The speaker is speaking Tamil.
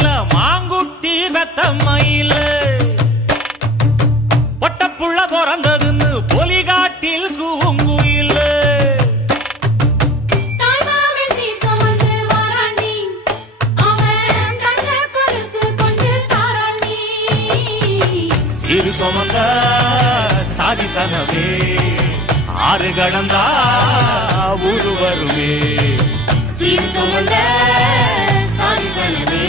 கோயில மாங்குட்டி மெத்தம்மையில பொட்டப்புள்ள பிறந்ததுன்னு பொலிகாட்டில் கூங்குயில இரு சுமந்த சாதிசனவே ஆறு கடந்தா ஊரு வருவே சீர் சுமந்த சாதிசனவே